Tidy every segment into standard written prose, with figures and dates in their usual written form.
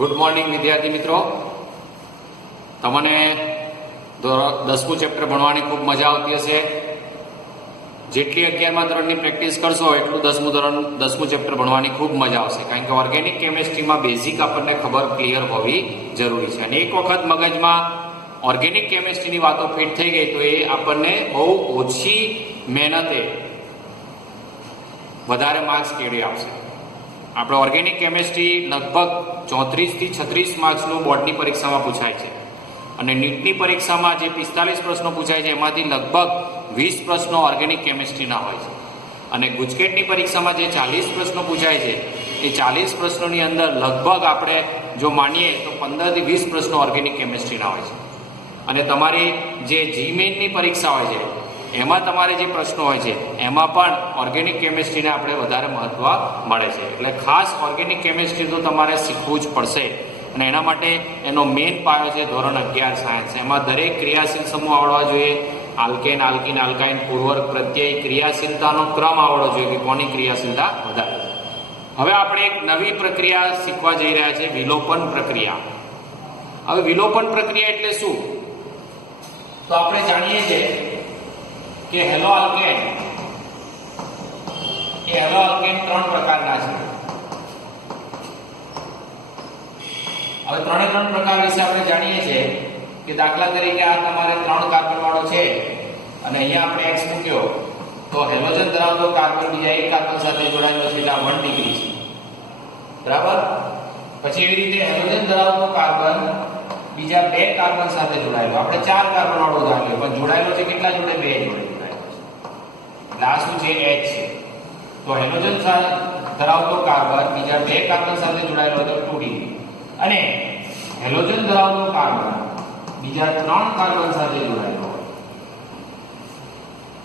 Good morning વિદ્યાર્થી મિત્રો, તમને 10મું ચેપ્ટર ભણવાની ખૂબ મજા આવતી હશે. જેટલી 11મા ધોરણની પ્રેક્ટિસ કરશો એટલું 10મું ચેપ્ટર ભણવાની ખૂબ મજા આવશે, કારણ કે ઓર્ગેનિક કેમેસ્ટ્રીમાં બેઝિક આપણને ખબર ક્લિયર હોવી જરૂરી છે. અને એક વખત મગજમાં ઓર્ગેનિક કેમેસ્ટ્રીની વાતો ફિટ થઈ ગઈ તો એ આપણને બહુ ઓછી મહેનતે વધારે માર્ક્સ કેળવી આપશે. આપણે ઓર્ગેનિક કેમેસ્ટ્રી લગભગ 34 થી 36 માર્ક્સનું બોર્ડની પરીક્ષામાં પૂછાય છે, અને નીટની પરીક્ષામાં જે 45 પ્રશ્નો પૂછાય છે એમાંથી લગભગ 20 પ્રશ્નો ઓર્ગેનિક કેમેસ્ટ્રીના હોય છે. અને ગુજકેટની પરીક્ષામાં જે 40 પ્રશ્નો પૂછાય છે એ 40 પ્રશ્નોની અંદર લગભગ આપણે જો માનીએ તો 15 થી 20 પ્રશ્નો ઓર્ગેનિક કેમેસ્ટ્રીના હોય છે. અને તમારી જે જીમેઇનની પરીક્ષા હોય છે એમાં તમારે જે પ્રશ્નો હોય છે એમાં પણ ઓર્ગેનિક કેમેસ્ટ્રીને આપણે વધારે મહત્વ મળે છે. એટલે ખાસ ઓર્ગેનિક કેમેસ્ટ્રી તો તમારે શીખવું જ પડશે, અને એના માટે એનો મેઇન પાયો છે ધોરણ 11 સાયન્સ. એમાં દરેક ક્રિયાશીલ સમૂહ આવડવા જોઈએ, આલ્કેન, આલ્કીન, આલ્કાઇન, પૂર્વક, પ્રત્યય, ક્રિયાશીલતાનો ક્રમ આવડવો જોઈએ કે કોની ક્રિયાશીલતા વધારે. હવે આપણે એક નવી પ્રક્રિયા શીખવા જઈ રહ્યા છે, વિલોપન પ્રક્રિયા. હવે વિલોપન પ્રક્રિયા એટલે શું? તો આપણે જાણીએ છીએ કે હેલો આલ્કેન ત્રણ પ્રકારના છે. હવે ત્રણ પ્રકાર વિશે આપણે જાણીએ છીએ કે દાખલા તરીકે આ તમારે 3 કાર્બન વાળો છે અને અહીંયા આપણે x મૂક્યો તો હેલોજન ધરાવતો કાર્બન બીજા એક કાર્બન સાથે જોડાયેલો છે એટલે 1 ડિગ્રી છે, બરાબર. પછી એવી રીતે હેલોજન ધરાવતો કાર્બન બીજા 2 કાર્બન સાથે જોડાયેલો, આપણે 4 કાર્બન વાળો ઉદાહરણ લઈએ પણ જોડાયેલો છે કેટલા જોડે? 2 જોડે. આ શું છે? H છે. તો હેલોજન ધરાવતો કાર્બન બીજા 2 કાર્બન સાથે જોડાયેલો હતો 2 ડિગ્રી, અને હેલોજન ધરાવતો કાર્બન બીજા 3 કાર્બન સાથે જોડાયેલો હોય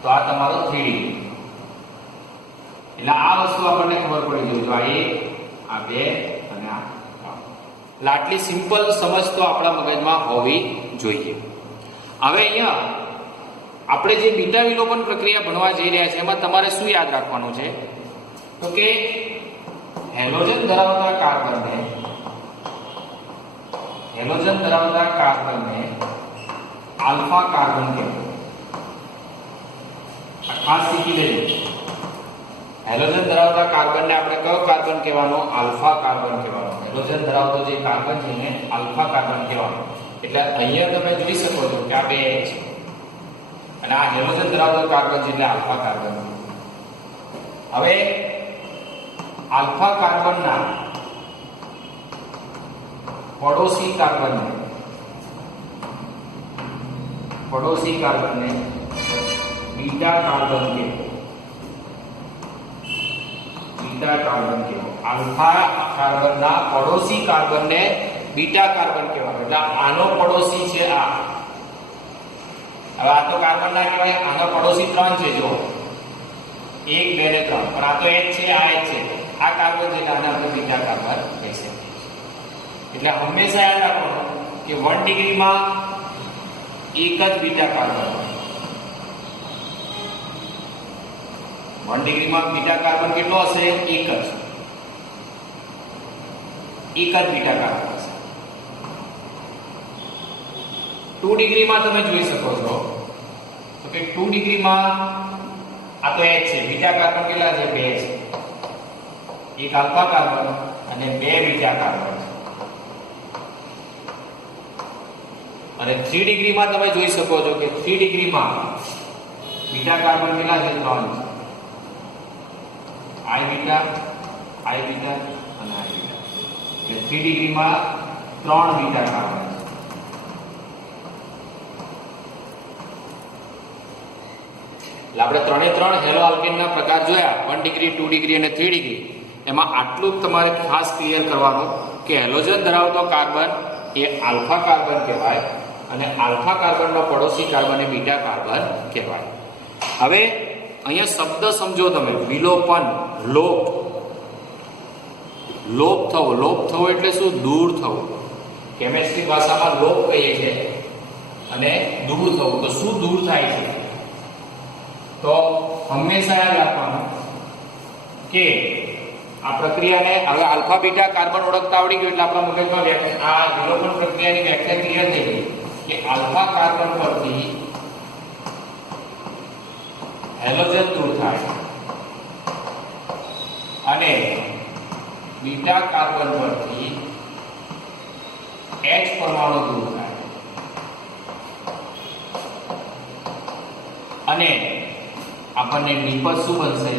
તો આ તમારો 3 ડિગ્રી. એટલે આ વસ્તુ આપણને ખબર પડી જોઈએ, જો આ 2 અને આ. એટલે આટલી સિમ્પલ સમજ તો આપણા મગજમાં હોવી જોઈએ. હવે અહીંયા આપણે જે બીટા વિલોપન પ્રક્રિયા ભણવા જઈ રહ્યા છે એમાં તમારે શું યાદ રાખવાનું છે? તો કે હેલોજન ધરાવતા કાર્બનને આલ્ફા કાર્બન કહેવાય. ખાસ શીખી લેજો, હેલોજન ધરાવતા કાર્બનને આપણે કયો કાર્બન કહેવાનો? આલ્ફા કાર્બન કહેવાનો. હેલોજન ધરાવતો જે કાર્બન છે એને આલ્ફા કાર્બન કહેવાનો. એટલે અહીંયા તમે જોઈ શકો છો કે આ 2 છે અને આ હેલોજન ધરાવતો કાર્બન છે એટલે આલ્ફા કાર્બન. હવે આલ્ફા કાર્બનના પડોશી કાર્બનને બીટા કાર્બન કહેવાય. આલ્ફા કાર્બનના પડોશી કાર્બનને બીટા કાર્બન કહેવાય. એટલે આનો પડોશી છે આ. હવે આ તો કાર્બન ના કહેવાય, આનો પડોશી 3 છે. જો 1, 2 ને 3, પણ આ તો H છે, આ H છે. આ કાર્બન છે એટલે આને આપણે બીટા કાર્બન કહી શકીએ. એટલે હંમેશા યાદ રાખવાનું કે 1 ડિગ્રીમાં એક જ બીટા કાર્બન. 1 ડિગ્રીમાં બીટા કાર્બન કેટલો હશે? એક જ બીટા કાર્બન હશે. 2 ડિગ્રીમાં તમે જોઈ શકો છો તો કે 2 ડિગ્રીમાં આ તો H છે, બીટા કાર્બન કેટલા છે? 2 છે. એક આલ્ફા કાર્બન અને 2 બીટા કાર્બન છે. અને 3 ડિગ્રીમાં તમે જોઈ શકો છો કે 3 ડિગ્રીમાં બીટા કાર્બન કેટલા છે? 3 છે. I બીટા અને I બીટા. એટલે 3 ડિગ્રીમાં 3 બીટા કાર્બન છે. એટલે આપણે 3 હેલો આલ્કેનના પ્રકાર જોયા, 1 ડિગ્રી, 2 ડિગ્રી અને 3 ડિગ્રી. એમાં આટલું જ તમારે ખાસ ક્લિયર કરવાનું કે હેલોજન ધરાવતો કાર્બન એ આલ્ફા કાર્બન કહેવાય અને આલ્ફા કાર્બનનો પડોશી કાર્બન એ બીટા કાર્બન કહેવાય. હવે અહીંયા શબ્દ સમજો તમે, વિલોપન, લોપ થવો એટલે શું? દૂર થવું. કેમેસ્ટ્રી ભાષામાં લોપ કહીએ છીએ અને દૂર થવું. તો શું દૂર થાય છે? તો હંમેશા યાદ રાખવાનું કે આ પ્રક્રિયાને હવે આલ્ફા બીટા કાર્બન ઓળખતા આવડી ગયું એટલે આપણા મગજમાં આ વિલોપન પ્રક્રિયાની વ્યાખ્યા ક્લિયર થઈ ગઈ કે આલ્ફા કાર્બન પરથી હેલોજન દૂર થાય અને બીટા કાર્બન પરથી H પરમાણુ દૂર થાય અને આપણને નિપજ શું બનશે?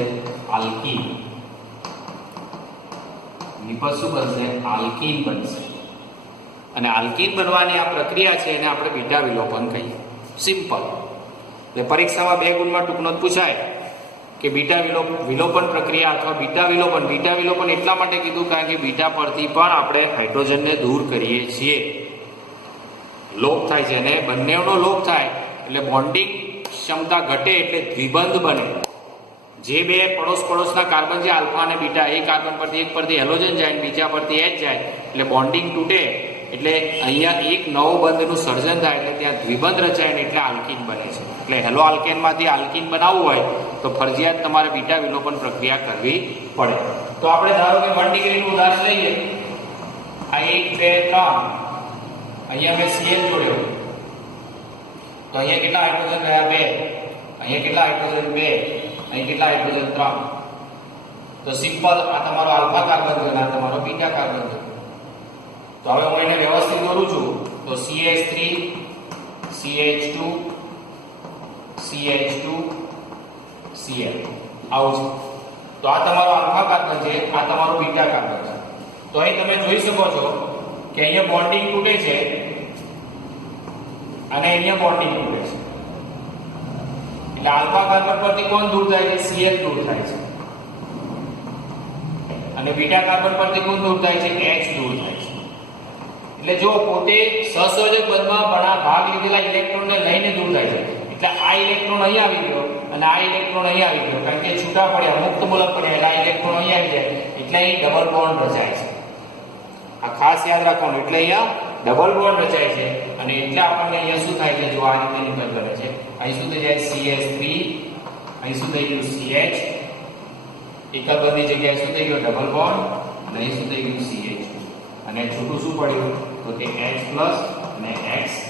આલ્કીન. નિપજ શું બનશે? આલ્કીન બનશે. અને આલ્કીન બનવાની આ પ્રક્રિયા છે એને આપણે બીટા વિલોપન કહીએ. સિમ્પલ. એટલે પરીક્ષામાં 2 ગુણમાં ટૂંકનો જ પૂછાય કે બીટા વિલોપન પ્રક્રિયા અથવા બીટા વિલોપન એટલા માટે કીધું કારણ કે બીટા પરથી પણ આપણે હાઇડ્રોજનને દૂર કરીએ છીએ. લોપ થાય છે અને બંનેનો લોપ થાય એટલે બોન્ડિંગ ક્ષમતા ઘટે એટલે દ્વિબંધ બને. જે બે પડોશના કાર્બન છે આલ્ફા અને બીટા, એ કાર્બન પરથી એક પરથી હેલોજન જાય બીજા પરથી H જાય એટલે બોન્ડિંગ તૂટે એટલે અહીંયા એક નવો બંધનું સર્જન થાય એટલે ત્યાં દ્વિબંધ રચાય ને એટલે આલ્કીન બને છે. એટલે હેલો આલ્કેનમાંથી આલ્કીન બનાવવું હોય તો ફરજિયાત તમારે બીટા વિલોપન પ્રક્રિયા કરવી પડે. તો આપણે ધારો કે 1 ડિગ્રીનું ઉદાહરણ લઈએ. આ 1 2 3 અહીંયા મેં Cl જોડ્યો તો અહીંયા કેટલા હાઇડ્રોજન રહ્યા? 2. અહીંયા કેટલા હાઇડ્રોજન? 2. અહીં કેટલા હાઇડ્રોજન? 3. તો સિમ્પલ આ તમારો આલ્ફા કાર્બન છે અને આ તમારો બીટા કાર્બન છે. તો હવે હું એને વ્યવસ્થિત દોરું છું તો CH3 CH2 CH2 Cl આવું છે. તો આ તમારો આલ્ફા કાર્બન છે, આ તમારો બીટા કાર્બન છે. તો અહીં તમે જોઈ શકો છો કે અહીંયા બોન્ડિંગ તૂટે છે અને અહીંયા બોન્ડિંગ તૂટે છે. એટલે આલ્ફા કાર્બન પરથી કોણ દૂર થાય છે? Cl દૂર થાય છે. અને બીટા કાર્બન પરથી કોણ દૂર થાય છે? H દૂર થાય છે. એટલે જો પોતે સહસંયોજક બંધમાં ભાગ લીધેલા ઇલેક્ટ્રોનને લઈને દૂર થાય છે. એટલે આ ઇલેક્ટ્રોન અહીં આવી ગયો અને આ ઇલેક્ટ્રોન અહીં આવી ગયો કારણ કે છૂટા પડ્યા, મુક્ત મૂલક પડ્યા એટલે આ ઇલેક્ટ્રોન અહીં આવી જાય એટલે અહીં ડબલ બોન્ડ રચાય છે. આ ખાસ યાદ રાખવાનું. એટલે અહીંયા ડબલ બોન્ડ રચાય છે અને એટલે આપણને અહીંયા શું થાય છે? જો આ રીતે નિકલ કરે છે અહીં શું થઈ જાય? CH3 અહીં શું થઈ ગયું? CH. એકલ બંધની જગ્યાએ શું થઈ ગયું? Double bond. અને અહીં શું થઈ ગયું? CH. અને છૂટું શું પડ્યું? તો કે H+ અને X-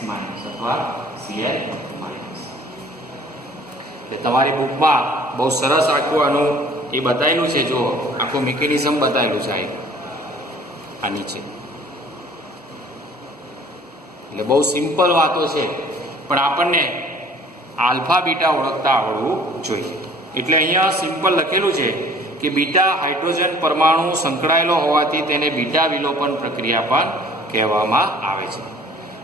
અથવા Cl-. એટલે તમારી બુકમાં બહુ સરસ આખું આનું એ બતાવેલું છે. જો આખું મિકેનિઝમ બતાવેલું છે આ નીચે. એટલે બહુ સિમ્પલ વાતો છે પણ આપણને આલ્ફા બીટા ઓળખતા આવડવું જોઈએ. એટલે અહીંયા સિમ્પલ લખેલું છે કે બીટા હાઇડ્રોજન પરમાણુ સંકળાયેલો હોવાથી તેને બીટા વિલોપન પ્રક્રિયા પણ કહેવામાં આવે છે.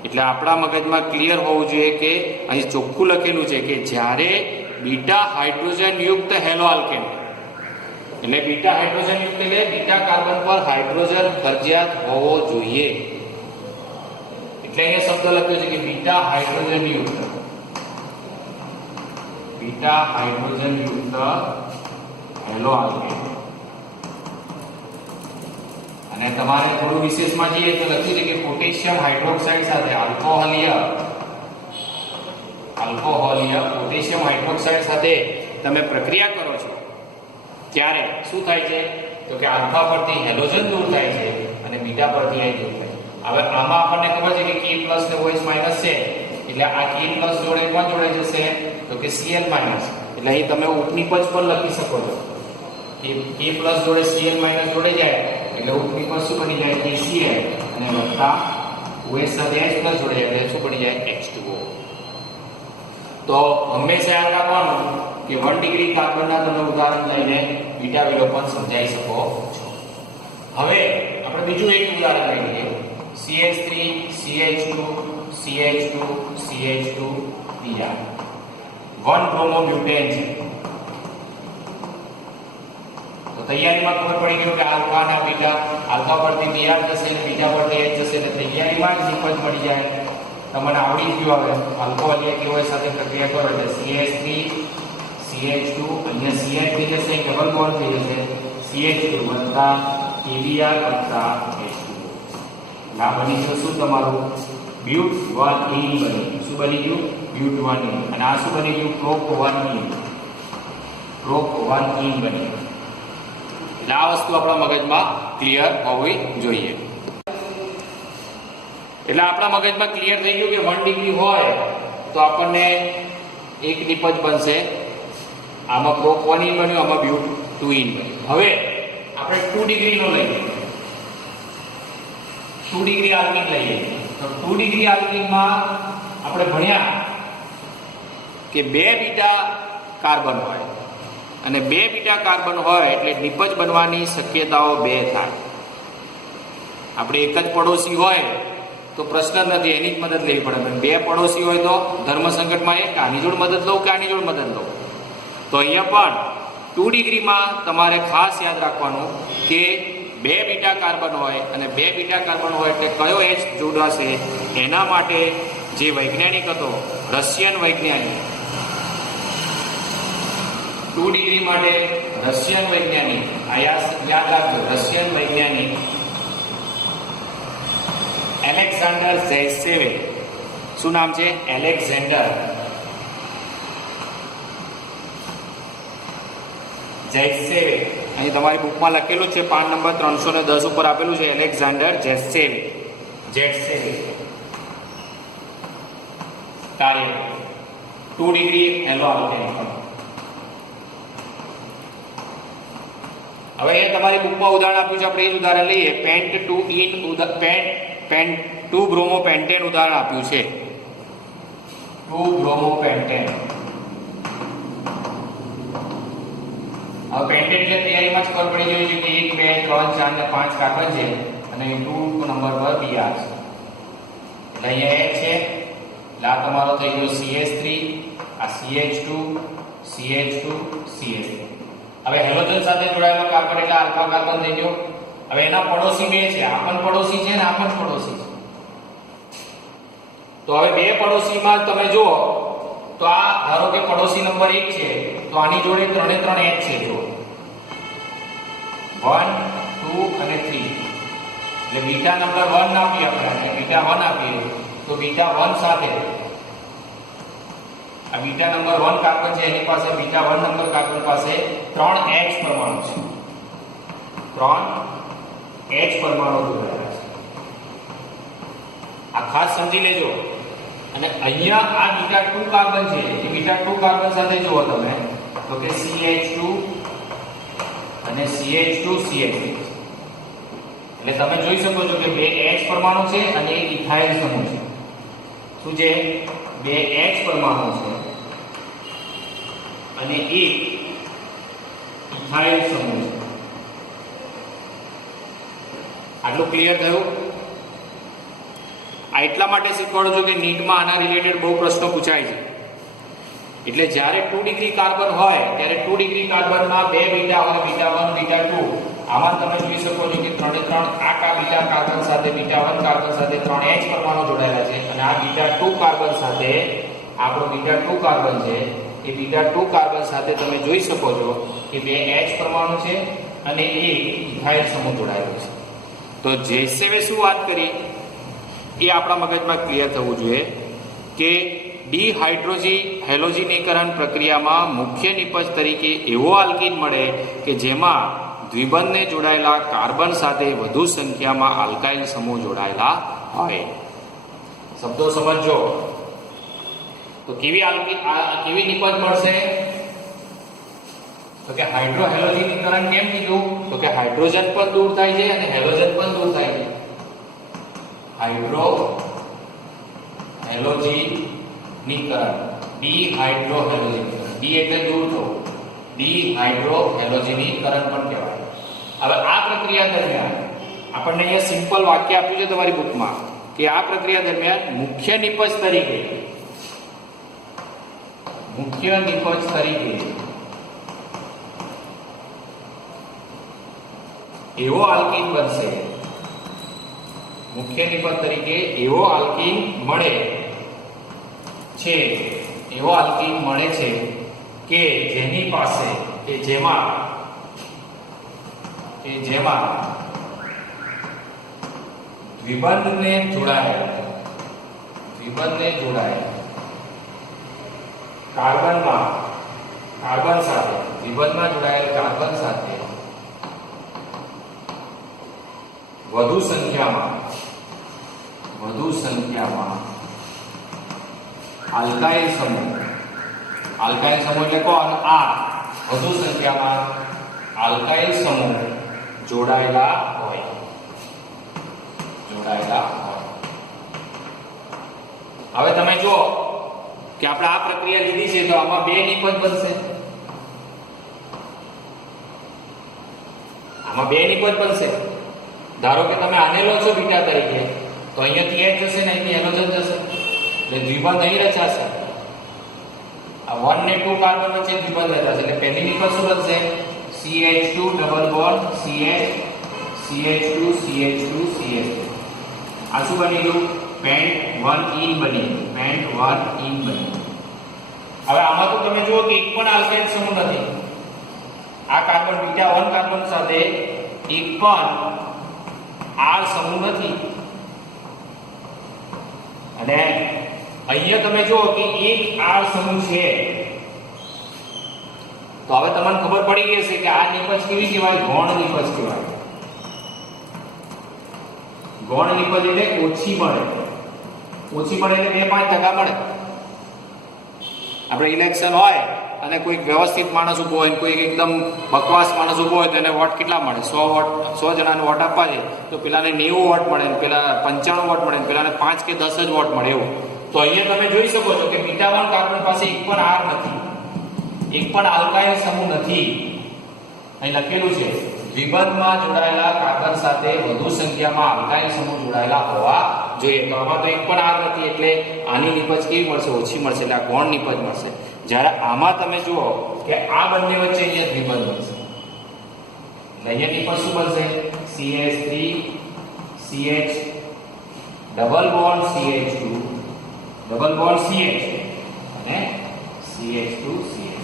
એટલે આપણા મગજમાં ક્લિયર હોવું જોઈએ કે અહીં ચોખ્ખું લખેલું છે કે જ્યારે બીટા હાઇડ્રોજન યુક્ત હેલો આલ્કેન, એટલે બીટા હાઇડ્રોજન યુક્ત એટલે બીટા કાર્બન પર હાઇડ્રોજન ફરજિયાત હોવો જોઈએ. એટલે અહીંયા શબ્દ લખ્યો છે કે બીટા હાઇડ્રોજન યુક્ત હેલો આલ્કેન. અને તમારે થોડું વિશેષમાં જઈએ તો લખ્યું છે કે પોટેશિયમ હાઇડ્રોક્સાઇડ સાથે આલ્કોહોલીય પોટેશિયમ હાઇડ્રોક્સાઇડ સાથે તમે પ્રક્રિયા કરો છો ત્યારે શું થાય છે? તો કે આલ્ફા પરથી હેલોજન દૂર થાય છે અને બીટા પરથી H દૂર થાય. હવે આમાં આપણને ખબર છે કે K+ ને OH- છે એટલે આ K+ જોડે કોણ જોડે જશે? તો કે Cl-. એટલે અહીં તમે ઉપનિપજ પણ લખી શકો છો કે K+ જોડે Cl- જોડે જાય એટલે ઉપનિપજ શું બની જાય? KCl અને વત્તા OH સાથે H+ જોડે જાય એટલે શું બની જાય? H2O. તો હંમેશા યાદ રાખવાનું કે 1 ડિગ્રી કાર્બનના તમે ઉદાહરણ લઈને બીટા વિલોપન સમજાવી શકો છો. હવે આપણે બીજું એક ઉદાહરણ લઈ લઈએ. CH3 CH2 CH2 CH2 Br 1 બ્રોમોબ્યુટેન છે. તો તૈયારીમાં ખબર પડી ગયું કે આલ્ફા અને બીટા, આલ્ફા પરથી Br જશે અને બીટા પરથી H જશે એટલે તૈયારીમાં જ નિપજ મળી જાય. તમને આવડી ગયું. હવે આલ્કોહોલિક કેવો સાથે પ્રક્રિયા કરો એટલે CH3 CH2 અહીંયા CH થઈ જશે, ડબલ બોન્ડ થઈ જશે CH2 વત્તા KBr વત્તા H2O. આ બની ગયું શું તમારું? બ્યુટ-1-ene બની. શું બની ગયું? બ્યુટ-1-ene. અને આ શું બની ગયું? પ્રોપ-1-ene. પ્રોપ-1-ene બની. એટલે આ વસ્તુ આપણા મગજમાં ક્લિયર હોવી જોઈએ. એટલે આપણા મગજમાં ક્લિયર થઈ ગયું કે 1 ડિગ્રી હોય તો આપણને એક નિપજ બનશે. આમાં પ્રોપ 1 ઇન બન્યું, આમાં બ્યુટ 2 ઇન બન્યું. હવે આપણે 2 ડિગ્રીનો લઈએ, 2 ડિગ્રી આલ્કીન લઈએ તો 2 ડિગ્રી આલ્કીનમાં આપણે ભણ્યા કે 2 બીટા કાર્બન હોય અને 2 બીટા કાર્બન હોય એટલે નિપજ બનવાની શક્યતાઓ 2 થાય. આપણે એક જ પડોશી હોય તો પ્રશ્ન જ નથી, એની જ મદદ લેવી પડે. પણ 2 પડોશી હોય તો ધર્મ સંકટમાં એક આની જોડ મદદ લઉં કે આની જોડ મદદ લઉં. તો અહીંયા પણ 2 ડિગ્રીમાં તમારે ખાસ યાદ રાખવાનું કે 2 બીટા કાર્બન હોય અને 2 બીટા કાર્બન હોય એટલે કયો H જોડાશે. એના માટે જે વૈજ્ઞાનિક હતો, રશિયન વૈજ્ઞાનિક, 2 ડિગ્રી માટે રશિયન વૈજ્ઞાનિક, યાદ રાખજો, રશિયન વૈજ્ઞાનિક એલેક્ઝાન્ડર ઝેયત્સેવ. શું નામ છે? એલેક્ઝાન્ડર ઝેયત્સેવ. અહીં તમારી બુકમાં લખેલું છે, પાન નંબર 310 ઉપર આપેલું છે, એલેક્ઝાન્ડર ઝેયત્સેવ. કાર્ય 2 ડિગ્રી હેલો આલ્કેન. હવે એ તમારી બુકમાં ઉદાહરણ આપ્યું છે, આપણે એ જ ઉદાહરણ લઈએ. પેન્ટ 2 બ્રોમોપેન્ટેન ઉદાહરણ આપ્યું છે. 2 બ્રોમોપેન્ટેન. હવે પેન્ટેન એટલે તૈયારીમાં જ ખબર પડી જાય છે કે 1 2 3 4 ને 5 કાર્બન છે અને 2 નંબર પર Br છે. એટલે અહીંયા H છે, એટલે આ તમારો થઈ ગયો CH3, આ CH2, CH2, CH3. હવે હેલોજન સાથે જોડાયેલો કાર્બન એટલે આલ્ફા કાર્બન થઈ ગયો. હવે એના પડોશી 2 છે, આ પણ પડોશી છે ને આ પણ પડોશી છે. તો હવે 2 પડોશીમાં તમે જુઓ તો આ ધારો કે પડોશી નંબર 1 છે તો આની જોડે 3 H છે. જો 1 2 અને 3 એટલે બીટા નંબર 1 આપીએ આપણે, બીટા 1 આપીએ તો બીટા 1 સાથે આ બીટા નંબર 1 કાર્બન છે એની પાસે બીટા 1 નંબર કાર્બન પાસે 3 H પરમાણુ છે. 3 H પરમાણુ જોડાયેલા છે. આ ખાસ સમજી લેજો. અને અહીંયા આ બીટા 2 કાર્બન છે, એ બીટા 2 કાર્બન સાથે જુઓ તમે તો કે CH2 અને CH2 CH3. એટલે તમે જોઈ શકો છો કે 2 H પરમાણુ છે અને એક ઇથાઇલ સમૂહ છે. શું છે? 2 H પરમાણુ છે અને એક ઇથાઇલ સમૂહ છે. આટલું ક્લિયર થયું? આ એટલા માટે શીખવાડું છું કે નીટમાં આના રિલેટેડ બહુ પ્રશ્નો પૂછાય છે. એટલે જ્યારે 2 ડિગ્રી કાર્બન હોય ત્યારે 2 ડિગ્રી કાર્બનમાં 2 બીટા હોય, બીટા 1 બીટા 2. આમાં તમે જોઈ શકો છો કે 3 આ બીટા કાર્બન સાથે બીટા 1 કાર્બન સાથે 3 H પરમાણુ જોડાયેલા છે અને આ બીટા 2 કાર્બન સાથે આપણો બીટા 2 કાર્બન છે એ બીટા 2 કાર્બન સાથે તમે જોઈ શકો છો કે 2 H પરમાણુ છે અને એક ઇથાઇલ સમૂહ જોડાયેલો છે. તો ઝેયત્સેવે શું વાત કરી એ આપણા મગજમાં ક્લિયર થવું જોઈએ કે હેલોજનીકરણ પ્રક્રિયામાં મુખ્ય નિપજ તરીકે એવો આલ્કીન મળે કે જેમાં દ્વિબંધને જોડાયેલા કાર્બન સાથે વધુ સંખ્યામાં આલ્કાઇલ સમૂહ જોડાયેલા હોય. શબ્દો સમજો. તો કેવી નિપજ મળશે? તો કે હાઇડ્રોહેલોજનીકરણ કેમ કીધું? તો કે હાઇડ્રોજન પણ દૂર થાય છે અને હેલોજન પણ દૂર થાય છે. હાઇડ્રોહેલોજનીકરણ, ડીહાઇડ્રોહેલોજનીકરણ, ડી એટલે દૂર થવું, ડીહાઇડ્રોહેલોજનીકરણ પણ કહેવાય. હવે આ પ્રક્રિયા દરમિયાન આપણને અહીંયા સિમ્પલ વાક્ય આપ્યું છે તમારી બુકમાં કે આ પ્રક્રિયા દરમિયાન મુખ્ય નિપજ તરીકે એવો આલ્કીન બનશે, મુખ્ય નિપજ તરીકે એવો આલ્કીન મળે છે કે જેની પાસે કે જેમાં દ્વિબંધને જોડાયેલ કાર્બન સાથે દ્વિબંધમાં જોડાયેલ કાર્બન સાથે વધુ સંખ્યામાં આલ્કાઇલ સમૂહ એટલે કોણ? આ વધુ સંખ્યામાં આલ્કાઇલ સમૂહ જોડાયેલા હોય. હવે તમે જુઓ કે આપણે આ પ્રક્રિયા લીધી છે તો આમાં બે નિપજ બનશે. ધારો કે તમે આને લો છો બીટા તરીકે, તો અહીંયાથી H જશે ને અહીંથી હેલોજન જશે, એટલે દ્વિબંધ અહીં રચાશે. આ 1 ને 2 કાર્બન વચ્ચે દ્વિબંધ રચાશે, એટલે પહેલી નિપજ શું બનશે? CH2 double bond CH, CH2 CH2 CH2. આ શું બની ગયું? પેન્ટ 1 ઇન બની ગયું. હવે આમાં તો તમે જુઓ કે એક પણ આલ્કાઇલ સમૂહ નથી. આ કાર્બન બીટા 1 કાર્બન સાથે એક પણ R સમૂહ નથી. અને અહીંયા તમે જુઓ કે એક R સમૂહ છે. તો હવે તમને ખબર પડી ગઈ છે કે આ નિપજ કેવી કહેવાય? ગૌણ નિપજ કહેવાય. ગૌણ નિપજ એટલે ઓછી મળે એટલે 2-5% મળે. આપણે ઇલેક્શન હોય અને કોઈક વ્યવસ્થિત માણસ ઉભો હોય, કોઈ એકદમ બકવાસ માણસ ઉભો હોય તો એને વોટ કેટલા મળે? 100 જણાને વોટ આપવા છે તો પેલાને 90 વોટ મળે, પેલા 95 વોટ મળે, પેલાને 5 કે 10 જ વોટ મળે એવું. તો અહીંયા તમે જોઈ શકો છો કે બીટા 1 કાર્બન પાસે એક પણ R નથી, એક પણ આલ્કાઇલ સમૂહ નથી. અહીં લખેલું છે દ્વિબંધમાં જોડાયેલા કાર્બન સાથે વધુ સંખ્યામાં આલ્કાઇલ સમૂહ જોડાયેલા હોવા જોઈએ. તો આમાં તો એક પણ R નથી, એટલે આની નિપજ કેવી મળશે? ઓછી મળશે, એટલે આ ગૌણ નિપજ મળશે. જ્યારે આમાં તમે જુઓ કે આ બંને વચ્ચે અહીંયા દ્વિબંધ બનશે, એટલે અહીંયા નિપજ શું બનશે? CH3 CH double bond CH2 double bond CH અને CH2 CH.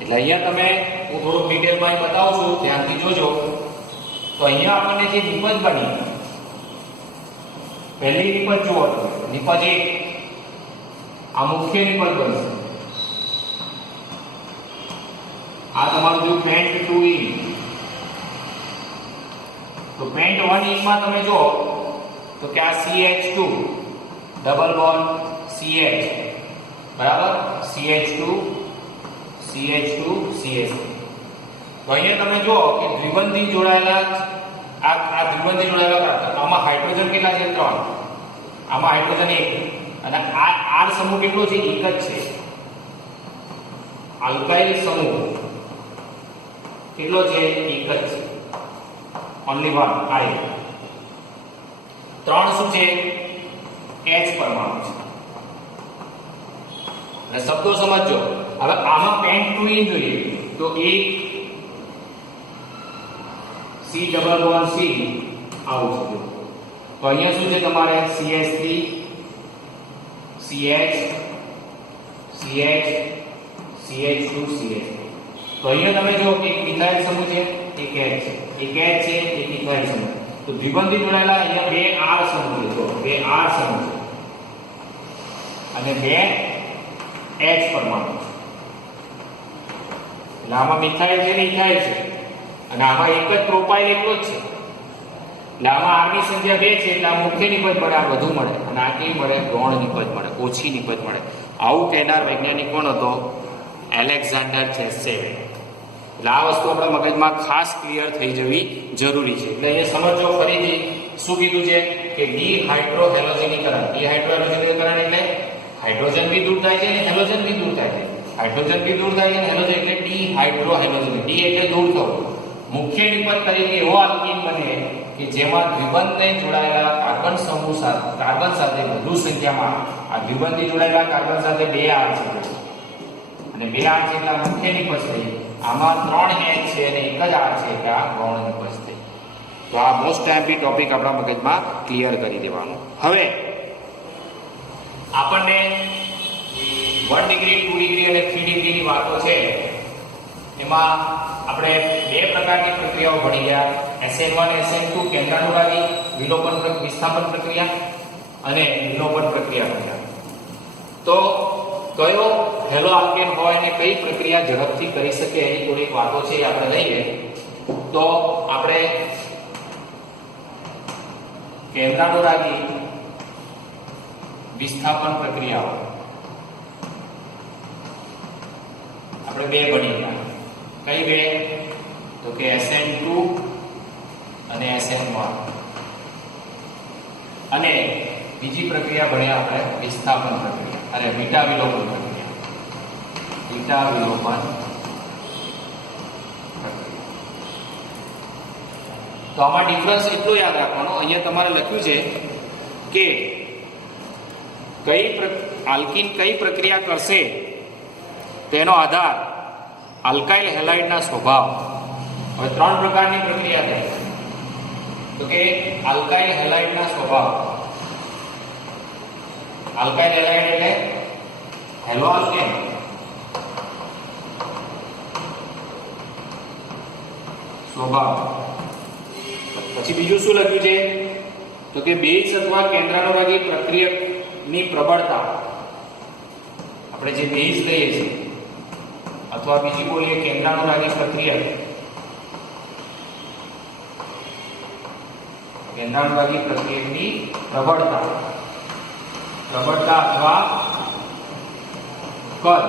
એટલે અહીંયા તમે હું થોડું ડિટેલમાં બતાવું છું, ધ્યાનથી જોજો. તો અહીંયા આપણને જે નિપજ બની, પહેલી નિપજ જુઓ, નિપજ 1 આ મુખ્ય નિપજ બનશે. આ તમારું જો પેન્ટ 2 ઇન, તો પેન્ટ 1 ઇન માં તમે જો તો કે આ CH2 ડબલ બોન્ડ CH બરાબર, CH2 CH2 CH2. તો અહીંયા તમે જો કે દ્વિબંધી જોડાયેલા આ દ્વિબંધી જોડાયેલા આમાં હાઇડ્રોજન કેટલા છે? 3. આમાં હાઇડ્રોજન 1 અને આ R સમૂહ કેટલો છે? 1 જ છે. આલ્કાઇલ સમૂહ કેટલો છે? 1 જ છે. Only 1 I. 3 શું છે? H પરમાણુ છે. અને શબ્દો સમજો. હવે આમાં પેન્ટ 2 ઇન જોઈએ તો એક C ડબલ બોન્ડ C આવું છે. તો અહીંયા શું છે તમારે? CH3 CH CH CH2 CH. તો અહીંયા તમે જો કે એક મિથાઇલ સમૂહ છે, એક H છે, એક ઇથાઇલ સમૂહ. તો દ્વિબંધી જોડાયેલા અહીંયા 2 R સમૂહ છે. તો 2 R સમૂહ છે અને 2 H પરમાણુ છે. એટલે આમાં મિથાઇલ છે ને ઇથાઇલ છે અને આમાં એક જ પ્રોપાઇલ એકલો જ છે. એટલે આમાં R ની સંખ્યા 2 છે, એટલે આ મુખ્ય નિપજ મળે, આ વધુ મળે, અને આ કેવી મળે? ગૌણ નિપજ મળે, ઓછી નિપજ મળે. આવું કહેનાર વૈજ્ઞાનિક કોણ હતો? એલેક્ઝાન્ડર ચેસેવ. એટલે આ વસ્તુ આપણા મગજમાં ખાસ ક્લિયર થઈ જવી જરૂરી છે. એટલે અહીંયા સમજો ફરીથી શું કીધું છે કે ડિહાઇડ્રોહેલોજનીકરણ. ડિહાઇડ્રોહેલોજનીકરણ એટલે હાઇડ્રોજન બી દૂર થાય છે અને હેલોજન બી દૂર થાય છે. હાઇડ્રોજન બી દૂર થાય છે અને હેલોજન, એટલે ડિહાઇડ્રોહેલોજન. ડી એટલે દૂર થવું. મુખ્ય નિપજ તરીકે એવો આલ્કીન બને કે જેમાં દ્વિબંધને જોડાયેલા કાર્બન સમૂહ સાથે વધુ સંખ્યામાં આ દ્વિબંધી જોડાયેલા કાર્બન સાથે 2 R છે અને 2 R છે એટલે મુખ્ય નિપજ થઈ. આમાં 3 H છે અને 1 જ R છે એટલે આ ગૌણ નિપજ થઈ. તો આ મોસ્ટ ટાઈમથી ટોપિક આપણા મગજમાં ક્લિયર કરી દેવાનું. હવે આપણને 1 ડિગ્રી 2 ડિગ્રી અને 3 ડિગ્રીની વાતો છે. એમાં આપણે 2 પ્રકારની પ્રક્રિયાઓ ભણી ગયા. SN1 SN2 કેન્દ્રાનુરાગી વિલોપન વિસ્થાપન પ્રક્રિયા અને વિલોપન પ્રક્રિયા ભણ્યા. તો કયો હેલો આલ્કેન હોય અને કઈ પ્રક્રિયા ઝડપથી કરી શકે એની થોડીક વાતો છે આપણે લઈએ. તો આપણે કેન્દ્રાનુરાગી વિસ્થાપન પ્રક્રિયાઓ આપણે બે ભણી ગયા. કઈ બે? તો કે SN2 અને SN1. અને બીજી પ્રક્રિયા ભણ્યા આપણે વિસ્થાપન પ્રક્રિયા, અરે બીટા વિલોપન પ્રક્રિયા. બીટા વિલોપન તો આમાં ડિફરન્સ એટલું યાદ રાખવાનો, અહીંયા તમારે લખ્યું છે કે આલ્કીન કઈ પ્રક્રિયા કરશે તેનો આધાર આલ્કાઇલ હેલાઇડના સ્વભાવ. હવે ત્રણ પ્રકારની પ્રક્રિયા થાય, તો કે આલ્કાઇલ હેલાઇડના સ્વભાવ. આલ્કાઇલ હેલાઇડ એટલે હેલો આલ્કેન, સ્વભાવ. પછી બીજું શું લખ્યું છે? તો કે બેઝ અથવા કેન્દ્રાનુરાગી પ્રક્રિયકની પ્રબળતા. આપણે જે બેઝ લઈએ છીએ અથવા બીજી બોલીએ કેન્દ્રાનુરાગી પ્રક્રિયક, કેન્દ્રાનુરાગી પ્રક્રિયકની પ્રબળતા અથવા કદ,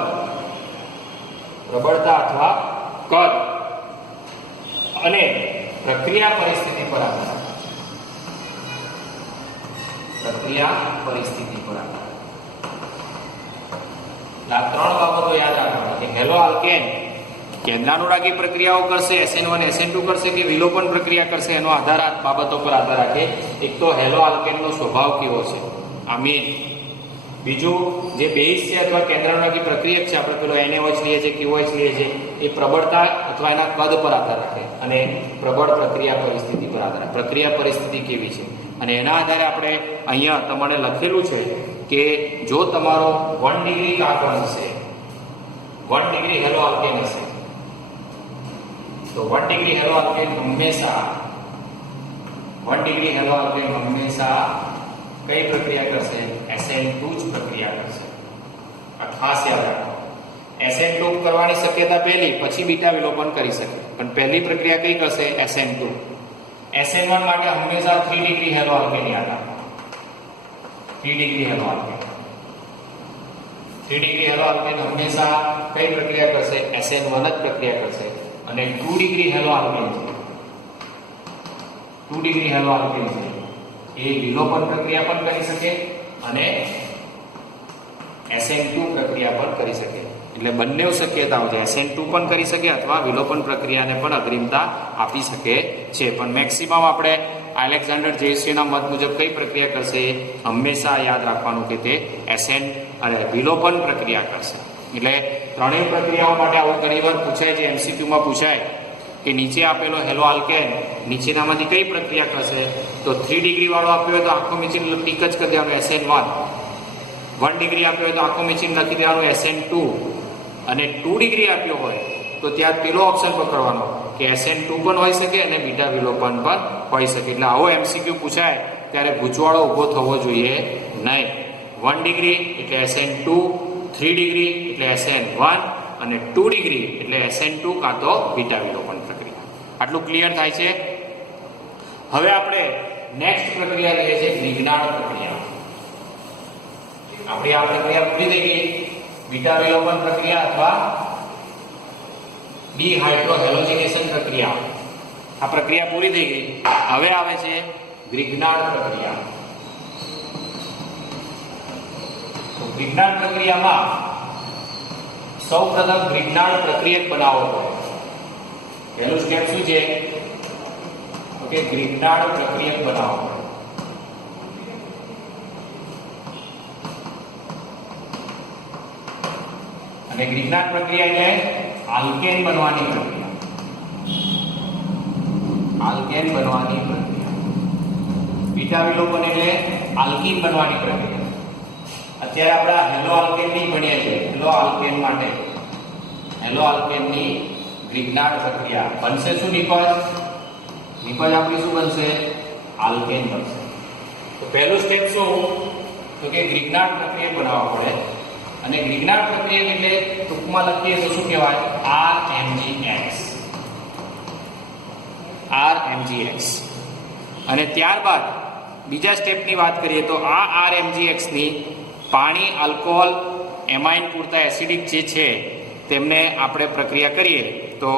પ્રબળતા અથવા કદ અને પ્રક્રિયા પરિસ્થિતિ પર આધાર. પ્રક્રિયા પરિસ્થિતિ પર આધાર. આ ત્રણ બાબતો યાદ રાખવાની કે હેલો આલ્કેન કેન્દ્રાનુરાગી પ્રક્રિયાઓ કરશે, SN1 SN2 કરશે કે વિલોપન પ્રક્રિયા કરશે, એનો આધાર આ બાબતો પર આધાર રાખે. એક તો હેલો આલ્કેનનો સ્વભાવ કેવો છે, આ મેઇન. બીજું જે બેઝ છે અથવા કેન્દ્રાનુરાગી પ્રક્રિયક છે, આપણે પેલો NaOH લઈએ છીએ, QOH લઈએ છીએ, એ પ્રબળતા અથવા એના કદ પર આધાર રાખે અને પ્રબળ પ્રક્રિયા પરિસ્થિતિ પર આધાર. પ્રક્રિયા પરિસ્થિતિ કેવી છે અને એના આધારે આપણે અહીંયા તમારે લખેલું છે કે જો તમારો 1 ડિગ્રી કાર્બન હશે, 1 ડિગ્રી હેલો આલ્કેન હશે, તો 1 ડિગ્રી હેલો આલ્કેન હંમેશા 1 ડિગ્રી હેલો આલ્કેન હંમેશા કઈ પ્રક્રિયા કરશે? SN2 જ પ્રક્રિયા કરશે. આ ખાસ યાદ રાખો. SN2 કરવાની શક્યતા પહેલી, પછી બીટા વિલોપન કરી શકે, પણ પહેલી પ્રક્રિયા કઈ કરશે? SN2. SN1 માટે હંમેશા 3 ડિગ્રી હેલો આલ્કેન યાદ રાખો. 3 degree hello alkane, 3 degree hello alkane હંમેશા કઈ પ્રક્રિયા કરશે? SN1 જ પ્રક્રિયા કરશે. અને 2 ડિગ્રી હેલો આલ્કેન છે, 2 ડિગ્રી હેલો આલ્કેન છે, એ વિલોપન પ્રક્રિયા પણ કરી શકે અને SN2 પ્રક્રિયા પણ કરી શકે. એટલે બંને શક્યતાઓ છે, SN2 પણ કરી શકે અથવા વિલોપન પ્રક્રિયાને પણ અગ્રિમતા આપી શકે છે. પણ મેક્સિમમ આપણે આલેક્ઝાન્ડર જેસીના મત મુજબ કઈ પ્રક્રિયા કરશે? હંમેશા યાદ રાખવાનું કે તે વિલોપન પ્રક્રિયા કરશે. એટલે ત્રણેય પ્રક્રિયાઓ માટે આવું ઘણીવાર પૂછાય છે, MCQમાં પૂછાય કે નીચે આપેલો હેલો આલ્કેન નીચેનામાંથી કઈ પ્રક્રિયા કરશે? તો 3 ડિગ્રી વાળો આપ્યો હોય તો આખો મીચીન ટીક જ કરી દેવાનું SN1. 1 ડિગ્રી આપ્યો હોય તો આખો મીચીન લખી દેવાનું SN2. અને 2 ડિગ્રી આપ્યો હોય તો ત્યાં પેલો ઓપ્શન પકડવાનો કે SN2 પણ હોઈ શકે અને બીટા વિલોપન પણ હોઈ શકે. એટલે આવો MCQ પૂછાય ત્યારે ગૂંચવાડો ઊભો થવો જોઈએ નહીં. 1 ડિગ્રી એટલે SN2, 3 ડિગ્રી એટલે SN1 અને 2 ડિગ્રી એટલે SN2 કાં તો બીટા વિલોપન પ્રક્રિયા. આટલું ક્લિયર થાય છે? હવે આપણે નેક્સ્ટ પ્રક્રિયા લઈએ છીએ ગ્રિગ્નાર્ડ પ્રક્રિયા. આપણી આ પ્રક્રિયા પૂરી થઈ ગઈ, બીટા વિલોપન પ્રક્રિયા અથવા ડિહાઇડ્રોહેલોજિનેશન પ્રક્રિયા. આ પ્રક્રિયા પૂરી થઈ ગઈ. હવે આવે છે ગ્રિગ્નાર્ડ પ્રક્રિયા. તો ગ્રિગ્નાર્ડ પ્રક્રિયામાં સૌપ્રથમ ગ્રિગ્નાર્ડ પ્રક્રિયક બનાવવો પડે. પહેલું સ્ટેપ શું છે? તો કે ગ્રિગ્નાર્ડ પ્રક્રિયક બનાવવો પડે. અને ગ્રિગ્નાર્ડ પ્રક્રિયા એટલે આલ્કેન બનવાની પ્રક્રિયા. આલ્કેન બનવાની પ્રક્રિયા. બીટા વિલોપન એટલે આલ્કીન બનવાની પ્રક્રિયા. અત્યારે આપણે હેલો આલ્કેન ની ભણીએ છીએ. હેલો આલ્કેન માટે હેલો આલ્કેનની ગ્રિગ્નાર્ડ પ્રક્રિયા બનશે શું? નિપજ. નિપજ આપણી શું બનશે? આલ્કેન બનશે. તો પહેલું સ્ટેપ શું? તો કે ગ્રિગ્નાર્ડ પ્રક્રિયા બનાવવા પડે. અને ગ્રિગ્નાર્ડ પ્રક્રિયા એટલે ટૂંકમાં લખીએ તો શું કહેવાય? RMGX. RMgX. અને ત્યારબાદ બીજા સ્ટેપની વાત કરીએ તો આ RMgX ની પાણી, આલ્કોહોલ, એમાઇન પૂરતા એસિડિક જે છે તેમને આપણે પ્રક્રિયા કરીએ તો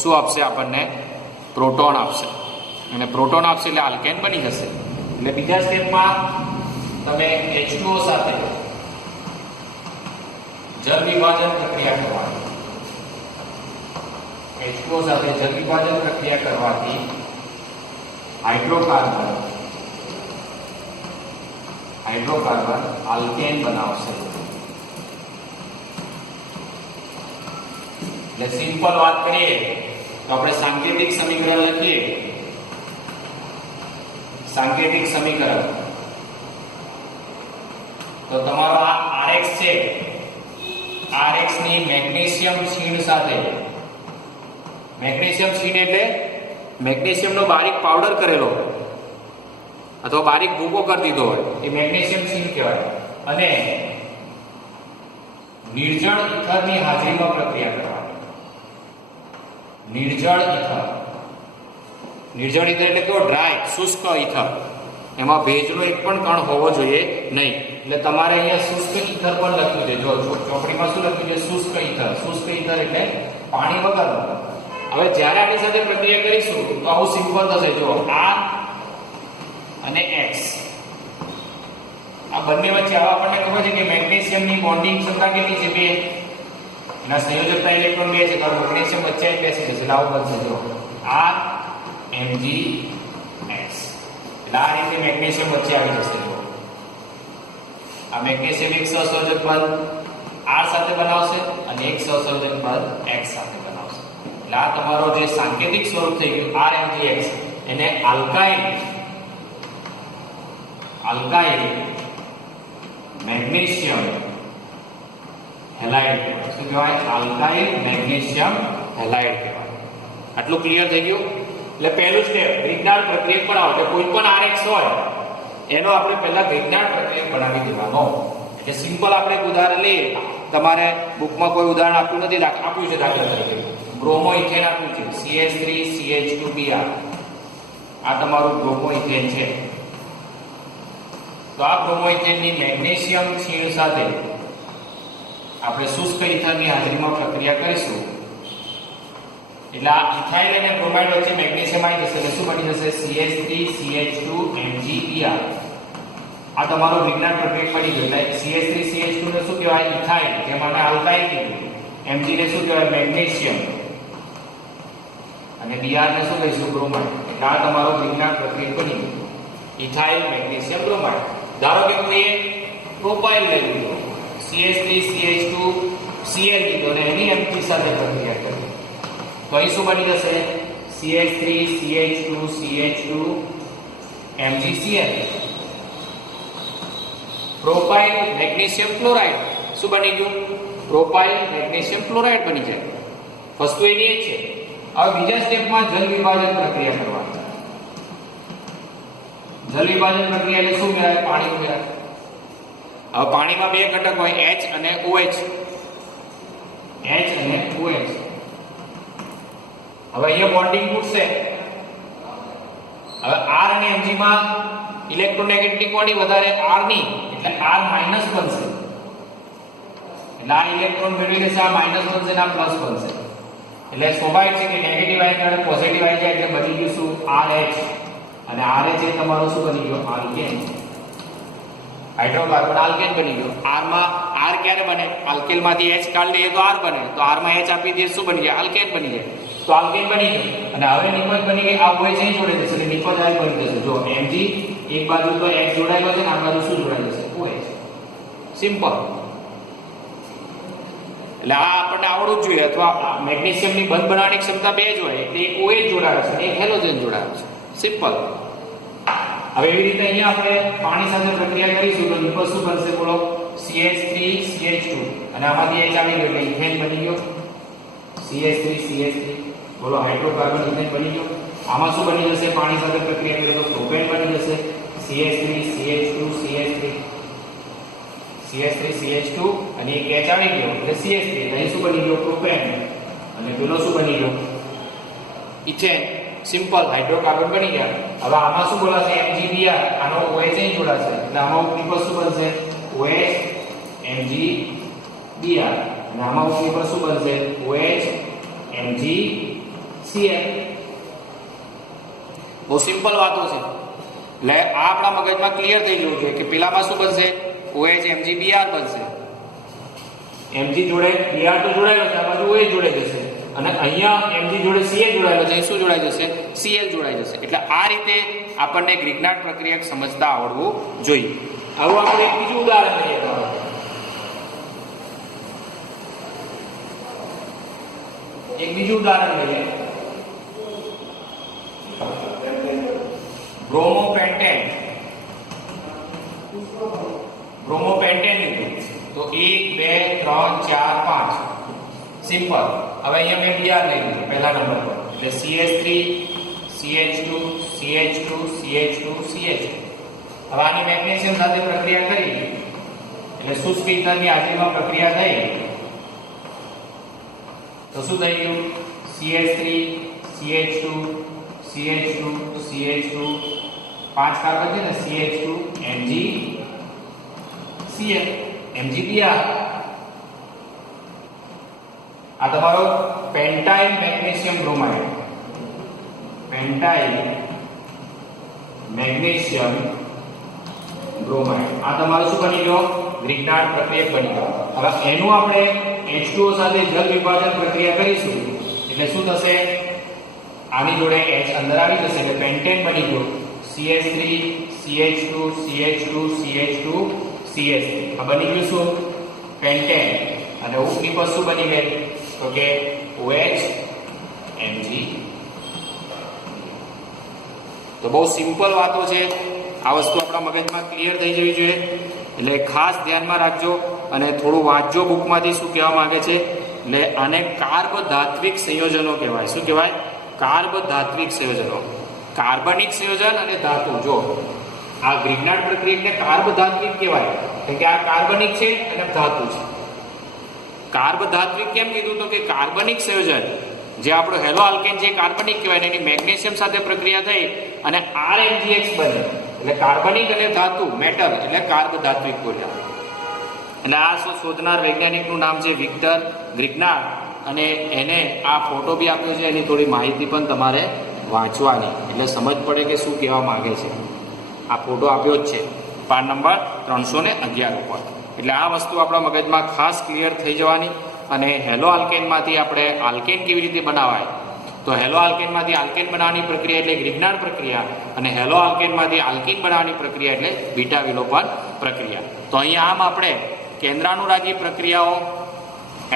શું આપશે આપણને? પ્રોટોન આપશે. અને પ્રોટોન આપશે એટલે આલ્કેન બની જશે. એટલે બીજા સ્ટેપમાં તમે H2O સાથે જળ વિભાજન પ્રક્રિયા કરવાની. H2O સાથે જળ વિભાજન પ્રક્રિયા કરવાથી હાઇડ્રોકાર્બન આલ્કેન બનાવશે. એટલે સિમ્પલ વાત કરીએ તો આપણે સાંકેતિક સમીકરણ લખીએ. સાંકેતિક સમીકરણ તો તમારો આ RX છે, RX ની મેગ્નેશિયમ ક્ષીણ સાથે, મેગ્નેશિયમ ક્ષીણ એટલે મેગ્નેશિયમનો બારીક પાવડર કરેલો અથવા બારીક ભૂકો કરી દીધો હોય એ મેગ્નેશિયમ ક્ષીણ કહેવાય. અને નિર્જળ ઇથરની હાજરીમાં પ્રક્રિયા કરવાની. નિર્જળ ઇથર એટલે કેવો? ડ્રાય, શુષ્ક ઇથર. એમાં ભેજનો એક પણ કણ હોવો જોઈએ નહીં. એટલે તમારે અહીંયા શુષ્ક ઇથર પણ લખ્યું છે. જો ચોપડીમાં શું લખ્યું છે? શુષ્ક ઇથર. શુષ્ક ઇથર એટલે પાણી વગરનું. હવે જ્યારે આની સાથે પ્રક્રિયા કરીશું તો આવું સિમ્પલ થશે. જો R અને X આ બંને વચ્ચે આવા આપણને ખબર છે કે મેગ્નેશિયમની બોન્ડિંગ ક્ષમતા કેટલી છે? 2. એના સંયોજકતા ઇલેક્ટ્રોન 2 છે. તો મેગ્નેશિયમ વચ્ચે બેસી જશે. એટલે આવું બનશે. જો RMgX. એટલે આ રીતે મેગ્નેશિયમ વચ્ચે આવી જશે. જો આ મેગ્નેશિયમ એક સહસંયોજક બંધ R સાથે બનાવશે અને એક સહસંયોજક બંધ X સાથે બનાવશે. એટલે આ તમારો જે સાંકેતિક સ્વરૂપ થઈ ગયું RMgX, એને આલ્કાઇલ મેગ્નેશિયમ હેલાઇડ કહેવાય. શું કહેવાય? આલ્કાઇલ મેગ્નેશિયમ હેલાઇડ કહેવાય. આટલું ક્લિયર થઈ ગયું? એટલે પહેલું સ્ટેપ વિજ્ઞાન પ્રક્રિયક બનાવો. કે કોઈ પણ RX હોય એનો આપણે પહેલા વિજ્ઞાન પ્રક્રિયક બનાવી દેવાનો. એટલે સિમ્પલ આપણે એક ઉદાહરણ લઈએ. તમારે બુકમાં કોઈ ઉદાહરણ આપ્યું નથી, આપ્યું છે દાખલા તરીકે બ્રોમો ઇથેન આપ્યું છે, CH3CH2Br. આ તમારું બ્રોમો ઇથેન છે. તો આ બ્રોમો ઇથેનની મેગ્નેશિયમ ક્ષીણ સાથે આપણે શુષ્ક ઇથરની હાજરીમાં પ્રક્રિયા કરીશું. એટલે આ ઇથાઇલ અને બ્રોમાઇડ વચ્ચે મેગ્નેશિયમ આવી જશે. એટલે શું બની જશે? CH3CH2MgBr. આ તમારો વિજ્ઞાન પ્રક્રિયક પડી ગયો. એટલે CH3CH2 ને શું કહેવાય? ઇથાઇલ. જેમ આપણે આલ્કાઇલ કીધું. Mg ને શું કહેવાય? મેગ્નેશિયમ. અને Br ને શું કહીશું? બ્રોમાઇડ. એટલે આ તમારો વિજ્ઞાન પ્રક્રિયક બની ગયો. Ethyl magnesium bromide. ધારો કે કોઈએ પ્રોપાઇલ લઈ લીધો, CH3CH2Cl લીધો અને એની Mg સાથે પ્રક્રિયા કરી. તો અહીં શું બની જશે? CH3CH2CH2MgCl. પ્રોપાઇલ મેગ્નેશિયમ ક્લોરાઇડ શું બની ગયું? પ્રોપાઇલ મેગ્નેશિયમ ક્લોરાઇડ બની જાય. વસ્તુ એની જ છે. હવે બીજા સ્ટેપમાં જલ વિભાજન પ્રક્રિયા કરવાની. જલ વિભાજન પ્રક્રિયા એટલે શું કહેવાય? પાણી ઉમેરાય. હવે પાણીમાં બે ઘટક હોય, H અને OH. H અને OH. હવે અહીંયા બોન્ડિંગ તૂટશે. હવે R અને Mg માં ઇલેક્ટ્રોનેગેટિવિટી કોની વધારે? R ની. એટલે R માઈનસ બનશે. એટલે આ ઇલેક્ટ્રોન મેળવી લેશે, આ માઈનસ બનશે અને આ પ્લસ બનશે. એટલે સ્વાભાવિક છે કે નેગેટિવ આયન અને પોઝિટિવ આયન જાય એટલે બની ગયું શું? RH. અને RH એ તમારો શું બની ગયો? આલ્કેન. હાઇડ્રોકાર્બન આલ્કેન બની ગયો. R માં R ક્યારે બને? આલ્કેનમાંથી H કાઢી લઈએ તો R બને. તો R માં H આપી દઈએ શું બની જાય? આલ્કેન બની જાય. તો આલ્કેન બની ગયું. અને હવે નિપજ બની ગઈ. આ OH અહીં જોડે જશે એટલે નિપજ આ બની જશે. જો Mg એક બાજુ તો H જોડાયેલો છે ને આ બાજુ શું જોડાયેલું છે? OH. સિમ્પલ. એટલે આ આપણને આવડવું જ જોઈએ. અથવા મેગ્નેશિયમની બંધ બનાવવાની ક્ષમતા 2 જ હોય એટલે એક OH જોડાયો છે અને એક હેલોજન જોડાયો છે. સિમ્પલ. હવે એવી રીતે અહીંયા આપણે પાણી સાથે પ્રક્રિયા કરીશું તો નિપજ શું બનશે? બોલો. CH3CH2 અને આમાંથી H આવી ગયો એટલે ઇથેન બની ગયો. CH3CH3 બોલો. હાઇડ્રોકાર્બન ઇથેન બની ગયો. આમાં શું બની જશે? પાણી સાથે પ્રક્રિયા કરીએ તો પ્રોપેન બની જશે. CH3CH2CH3 CH3CH2 અને એક H આવી ગયો એટલે CH3. અહીં શું બની ગયો? પ્રોપેન. અને પેલો શું બની ગયો? ઇથેન. સિમ્પલ હાઇડ્રોકાર્બન બની ગયા. હવે આમાં શું બોલાશે MgBr, આનો OH અહીં જોડાશે એટલે આમાં ઉદ્દીપક શું બનશે OH MgBr, અને આમાં ઉદ્દીપક શું બનશે OH MgCl. બહુ સિમ્પલ વાતો છે એટલે આ આપણા મગજમાં ક્લિયર થઈ જવું જોઈએ કે પેલામાં શું બનશે OH MgBr બનશે. Mg જોડે Br તો જોડાયેલો છે, આ બાજુ OH જોડાઈ જશે, અને અહીંયા Mg જોડે Cl જોડાયેલો છે, શું જોડાઈ જશે Cl જોડાઈ જશે. એટલે આ રીતે આપણને ગ્રિગ્નાર્ડ પ્રક્રિયા સમજતા આવડવું જોઈએ. હવે આપણે એક બીજું ઉદાહરણ લઈએ. એક બીજું ઉદાહરણ લઈએ. બ્રોમોપેન્ટેન લીધું તો 1 2 3 4 5 સિમ્પલ. હવે અહીંયા મેં Br લઈ લીધું પહેલા નંબર પર એટલે CH3 CH2 CH2 CH2 CH. હવે આની મેગ્નેશિયમ સાથે પ્રક્રિયા કરી એટલે શુષ્ક ઇથરની હાજરીમાં પ્રક્રિયા થઈ તો શું થઈ ગયું CH3 CH2 CH2 CH2 પાંચ કાર્બન છે ને CH2 MgCl MgBr. આ તમારો પેન્ટાઇલ મેગ્નેશિયમ બ્રોમાઇડ, પેન્ટાઇલ મેગ્નેશિયમ બ્રોમાઇડ આ તમારો શું બની ગયો ગ્રિગ્નાર્ડ પ્રક્રિયક બની ગયો. હવે એનું આપણે H2O સાથે જલ વિભાજન પ્રક્રિયા કરીશું એટલે શું થશે આની જોડે H અંદર આવી જશે એટલે પેન્ટેન બની ગયો CH3 CH2 CH2 CH2 CH3. આ બની ગયું શું પેન્ટેન, અને ઉદ્દીપક શું બની ગઈ તો કે OH Mg. તો બહુ સિમ્પલ વાતો છે, આ વસ્તુ આપણા મગજમાં ક્લિયર થઈ જવી જોઈએ એટલે ખાસ ધ્યાનમાં રાખજો અને થોડું વાંચજો બુકમાંથી શું કહેવા માંગે છે. એટલે આને કાર્બધાત્વિક સંયોજનો કહેવાય. શું કહેવાય કાર્બધાત્વિક સંયોજનો. કાર્બનિક સંયોજન અને ધાતુ. જો આ ગ્રિગ્નાર્ડ પ્રક્રિયાને કાર્બધાત્વિક કહેવાય કેમ કે આ કાર્બનિક છે અને ધાતુ છે. કાર્બધાત્વિક કેમ કીધું તો કે કાર્બનિક સંયોજન જે આપણો હેલો આલ્કેન જે કાર્બનિક કહેવાય એની મેગ્નેશિયમ સાથે પ્રક્રિયા થઈ અને RMgX બને એટલે કાર્બનિક અને ધાતુ મેટલ એટલે કાર્બધાત્વિક બોલ્યા. એટલે આ શોધનાર વૈજ્ઞાનિકનું નામ છે વિક્ટર ગ્રિગ્નાર્ડ, અને એને આ ફોટો બી આપ્યો છે, એની થોડી માહિતી પણ તમારે વાંચવાની એટલે સમજ પડે કે શું કહેવા માંગે છે. આ ફોટો આપ્યો જ છે પાન નંબર 311 ઉપર. એટલે આ વસ્તુ આપણા મગજમાં ખાસ ક્લિયર થઈ જવાની. અને હેલો આલ્કેનમાંથી આપણે આલ્કેન કેવી રીતે બનાવાય તો હેલો આલ્કેનમાંથી આલ્કેન બનાવવાની પ્રક્રિયા એટલે ગ્રિગ્નાર્ડ પ્રક્રિયા, અને હેલો આલ્કેનમાંથી આલ્કીન બનાવવાની પ્રક્રિયા એટલે બીટા વિલોપન પ્રક્રિયા. તો અહીંયા આમ આપણે કેન્દ્રાનુરાગી પ્રક્રિયાઓ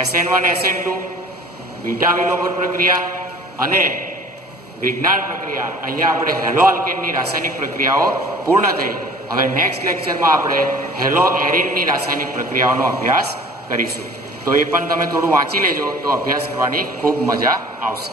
SN1 SN2 બીટા વિલોપન પ્રક્રિયા અને ગ્રિગ્નાર્ડ પ્રક્રિયા અહીંયા આપણે હેલો આલ્કેનની રાસાયણિક પ્રક્રિયાઓ પૂર્ણ થઈ. હવે નેક્સ્ટ લેક્ચરમાં આપણે હેલો એરિનની રાસાયણિક પ્રક્રિયાઓનો અભ્યાસ કરીશું. તો એ પણ તમે થોડું વાંચી લેજો તો અભ્યાસ કરવાની ખૂબ મજા આવશે.